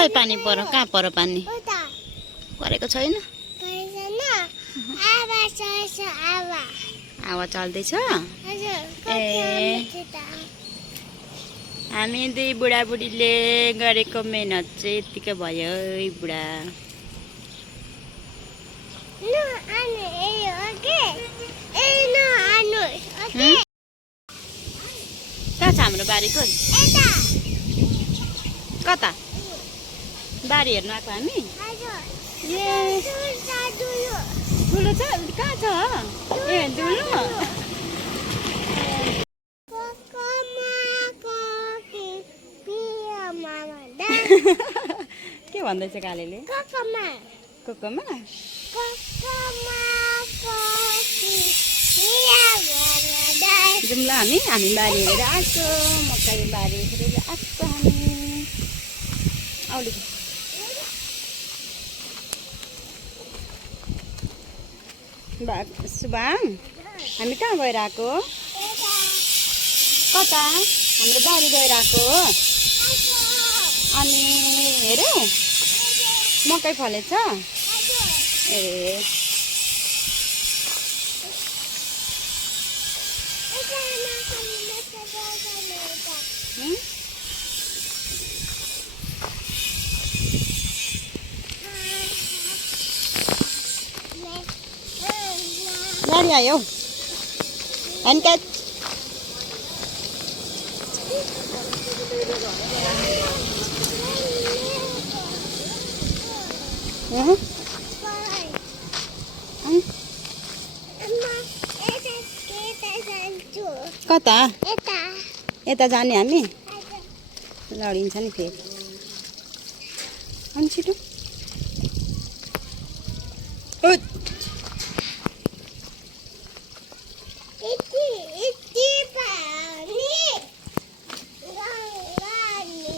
खै पानी परो कहाँ परो पानी परेको छैन हावा चल्दैछ ए हामी दुई बुढाबुढीले गरेको मेहनत चाहिँ यतिकै भयो है बुढा कहाँ छ हाम्रो बारीको कता बारी हेर्नु आएको हामी ए ठुलो छ कहाँ छ ए ठुलो के भन्दैछ कालेले कोकोमा जाउँला हामी बारी हेरेर आएको मकै बारी हेरेर आएको हामी आउले सुबाङ हामी कहाँ गएर आएको कता हाम्रो बारी गएर आएको अनि हेरौ मकै फलेछ ए गाडी आयो ह्यान्ड क्याच कता यता जाने हामी लडिन्छ नि फेरि अनि छिटो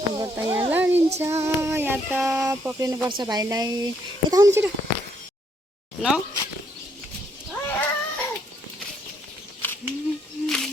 अब त यहाँ लडिन्छ यहाँ त पक्रिनुपर्छ भाइलाई यता आउनु छिटो न